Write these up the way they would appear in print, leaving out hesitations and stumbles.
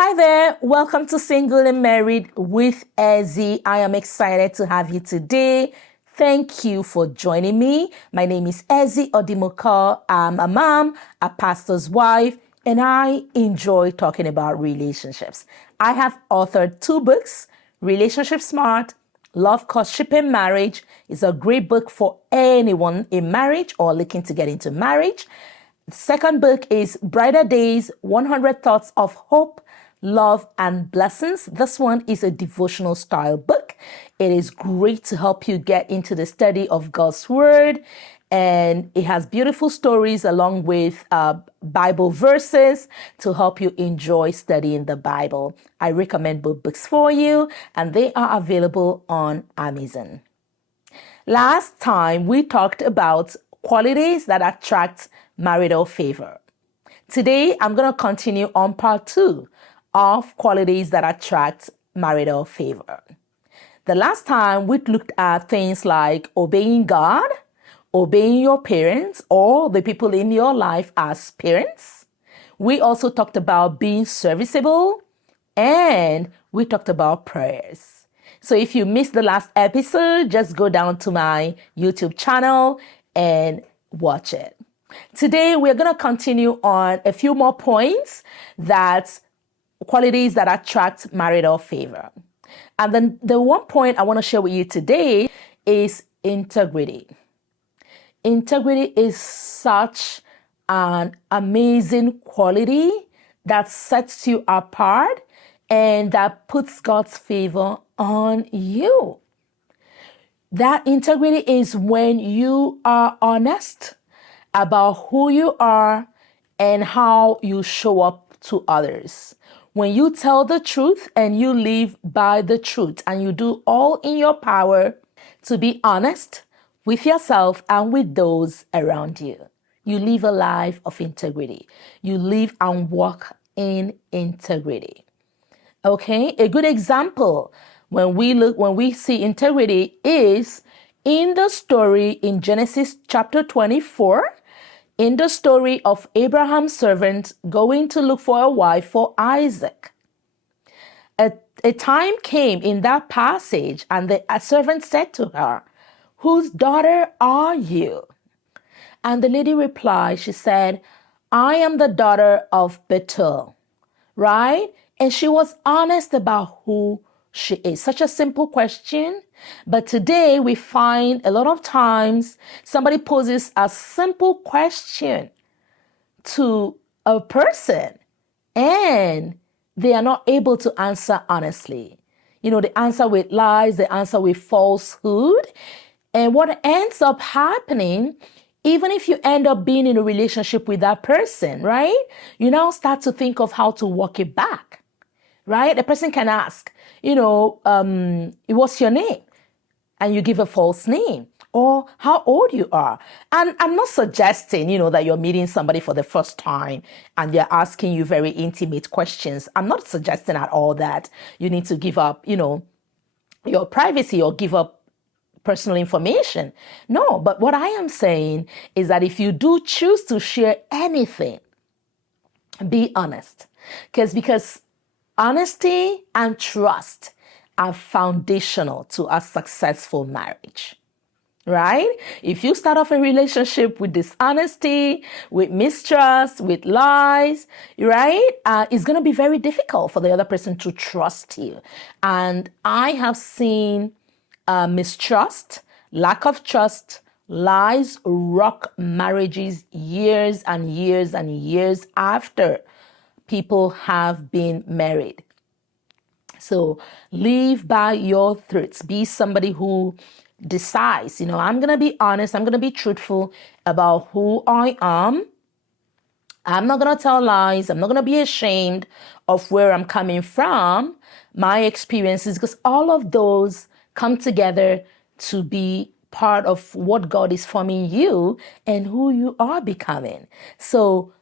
Hi there, welcome to Single and Married with Ezzy. I am excited to have you today. Thank you for joining me. My name is Ezzy Odimoka. I'm a mom, a pastor's wife, and I enjoy talking about relationships. I have authored 2 books, Relationship Smart, Love, Courtship, and Marriage. Is a great book for anyone in marriage or looking to get into marriage. The second book is Brighter Days, 100 Thoughts of Hope, Love, and Blessings. This one is a devotional style book. It is great to help you get into the study of God's Word. And it has beautiful stories along with Bible verses to help you enjoy studying the Bible. I recommend both books for you, and they are available on Amazon. Last time we talked about qualities that attract marital favor. Today, I'm going to continue on part 2 of qualities that attract marital favor. The last time we looked at things like obeying God, obeying your parents or the people in your life as parents. We also talked about being serviceable, and we talked about prayers. So if you missed the last episode, just go down to my YouTube channel and watch it. Today, we're going to continue on a few more points qualities that attract marital favor. And then the one point I want to share with you today is integrity. Integrity is such an amazing quality that sets you apart and that puts God's favor on you. That integrity is when you are honest about who you are and how you show up to others. When you tell the truth and you live by the truth and you do all in your power to be honest with yourself and with those around you. You live a life of integrity. You live and walk in integrity. Okay, a good example when we see integrity is in the story in Genesis chapter 24, in the story of Abraham's servant going to look for a wife for Isaac. A time came in that passage, and the servant said to her, "Whose daughter are you?" And the lady replied, she said, "I am the daughter of Bethuel," right? And she was honest about who she is. Such a simple question. But today we find a lot of times somebody poses a simple question to a person and they are not able to answer honestly. You know, they answer with lies, they answer with falsehood. And what ends up happening, even if you end up being in a relationship with that person, right? You now start to think of how to walk it back, right? The person can ask, what's your name? And you give a false name, or how old you are. And I'm not suggesting, that you're meeting somebody for the first time and they're asking you very intimate questions. I'm not suggesting at all that you need to give up, your privacy or give up personal information. No, but what I am saying is that if you do choose to share anything, be honest. Because honesty and trust are foundational to a successful marriage, right? If you start off a relationship with dishonesty, with mistrust, with lies, right? It's going to be very difficult for the other person to trust you. And I have seen mistrust, lack of trust, lies rock marriages years and years and years after people have been married. So live by your truths. Be somebody who decides, I'm going to be honest. I'm going to be truthful about who I am. I'm not going to tell lies. I'm not going to be ashamed of where I'm coming from, my experiences, because all of those come together to be part of what God is forming you and who you are becoming. So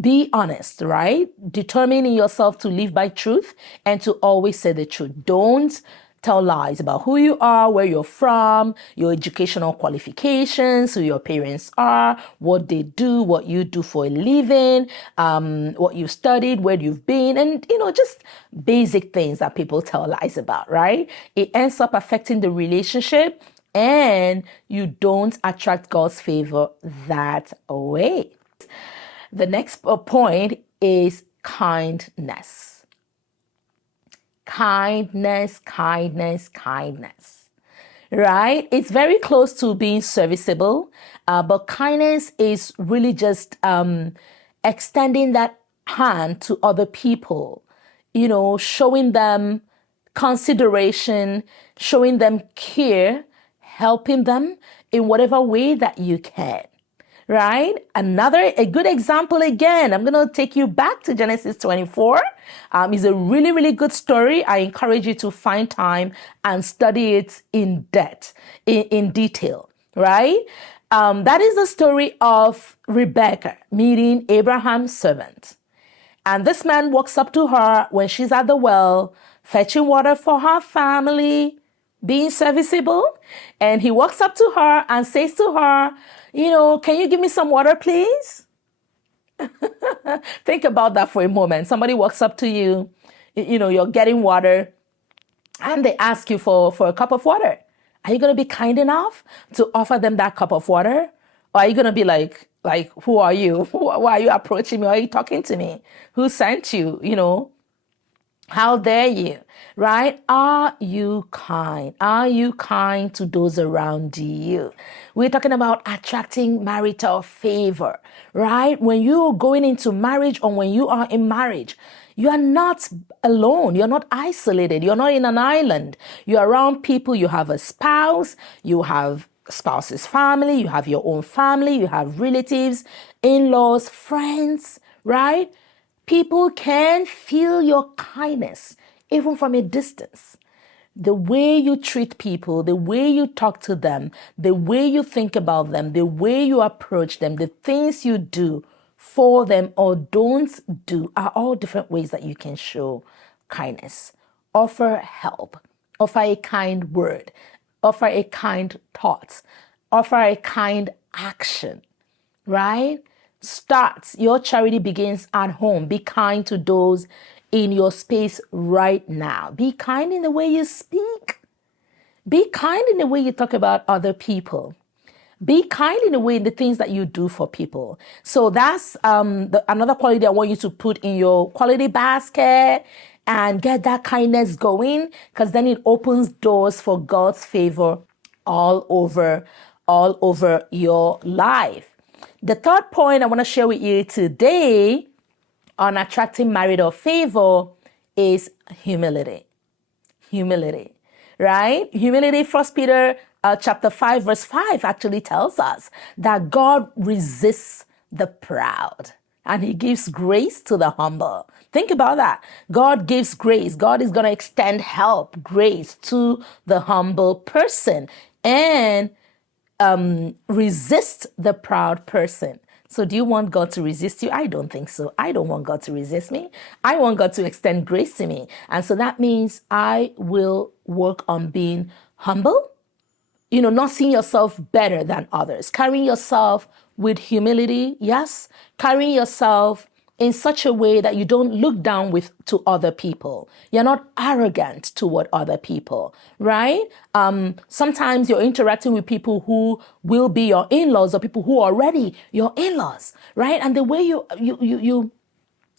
be honest, right? Determining yourself to live by truth and to always say the truth. Don't tell lies about who you are, where you're from, your educational qualifications, who your parents are, what they do, what you do for a living, what you've studied, where you've been, and, just basic things that people tell lies about, right? It ends up affecting the relationship, and you don't attract God's favor that way. The next point is kindness. Kindness, kindness, kindness, right? It's very close to being serviceable, but kindness is really just extending that hand to other people, showing them consideration, showing them care, helping them in whatever way that you can. Right? A good example again, I'm going to take you back to Genesis 24. It's a really, really good story. I encourage you to find time and study it in depth, in detail, right? That is the story of Rebecca meeting Abraham's servant. And this man walks up to her when she's at the well, fetching water for her family, being serviceable. And he walks up to her and says to her, can you give me some water, please? Think about that for a moment. Somebody walks up to you, you're getting water, and they ask you for a cup of water. Are you going to be kind enough to offer them that cup of water? Or are you going to be like, who are you? Why are you approaching me? Why are you talking to me? Who sent you? How dare you, right? Are you kind? Are you kind to those around you? We're talking about attracting marital favor, right? When you're going into marriage or when you are in marriage, you are not alone. You're not isolated. You're not in an island. You're around people. You have a spouse. You have spouse's family. You have your own family. You have relatives, in-laws, friends, right? People can feel your kindness even from a distance. The way you treat people, the way you talk to them, the way you think about them, the way you approach them, the things you do for them or don't do are all different ways that you can show kindness. Offer help, offer a kind word, offer a kind thought, offer a kind action, right? Your charity begins at home. Be kind to those in your space right now. Be kind in the way you speak. Be kind in the way you talk about other people. Be kind in the things that you do for people. So that's another quality I want you to put in your quality basket and get that kindness going, because then it opens doors for God's favor all over your life. The third point I want to share with you today on attracting marital favor is humility. Humility, right? Humility, 1 Peter chapter 5, verse 5 actually tells us that God resists the proud and he gives grace to the humble. Think about that. God gives grace. God is going to extend help, grace to the humble person and resist the proud person. So do you want God to resist you? I don't think so. I don't want God to resist me. I want God to extend grace to me. And so that means I will work on being humble, not seeing yourself better than others, carrying yourself with humility. Yes, carrying yourself in such a way that you don't look down to other people. You're not arrogant toward other people, right? Sometimes you're interacting with people who will be your in-laws or people who are already your in-laws, right? And the way you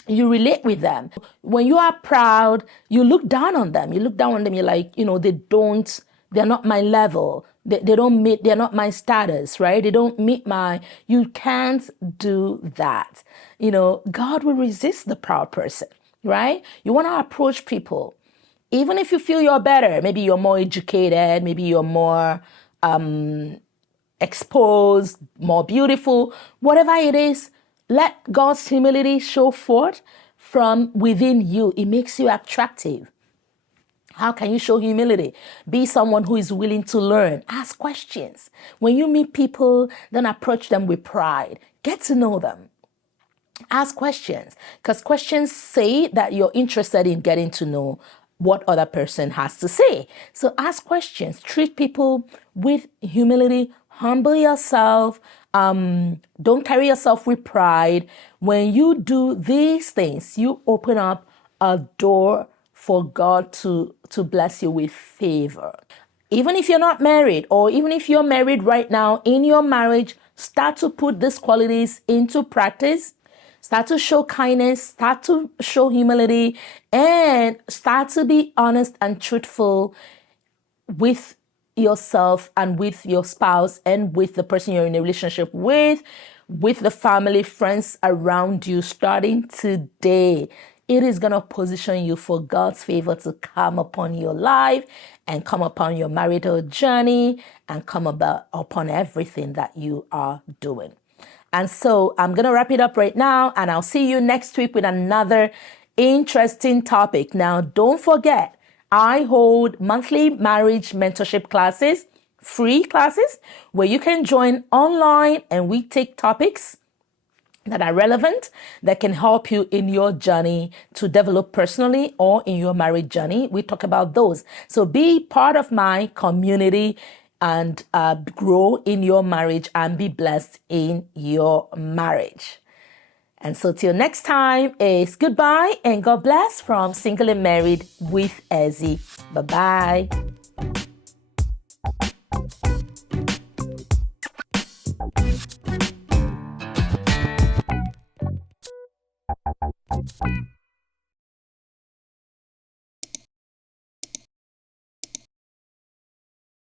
relate with them, when you are proud, you look down on them. You're like, they're not my level. They're not my status, right? They don't meet you can't do that. God will resist the proud person, right? You want to approach people, even if you feel you're better, maybe you're more educated, maybe you're more exposed, more beautiful, whatever it is, let God's humility show forth from within you. It makes you attractive. How can you show humility? Be someone who is willing to learn. Ask questions. When you meet people, don't approach them with pride. Get to know them. Ask questions, because questions say that you're interested in getting to know what other person has to say. So ask questions, treat people with humility, humble yourself, don't carry yourself with pride. When you do these things, you open up a door for God to bless you with favor. Even if you're not married, or even if you're married right now, in your marriage, start to put these qualities into practice. Start to show kindness, start to show humility, and start to be honest and truthful with yourself and with your spouse and with the person you're in a relationship with the family, friends around you. Starting today, it is going to position you for God's favor to come upon your life and come upon your marital journey and come upon everything that you are doing. And so I'm going to wrap it up right now, and I'll see you next week with another interesting topic. Now, don't forget, I hold monthly marriage mentorship classes, free classes, where you can join online, and we take topics that are relevant, that can help you in your journey to develop personally or in your marriage journey. We talk about those. So be part of my community and grow in your marriage and be blessed in your marriage. And so till next time, it's goodbye and God bless from Single and Married with Ezzy. Bye-bye.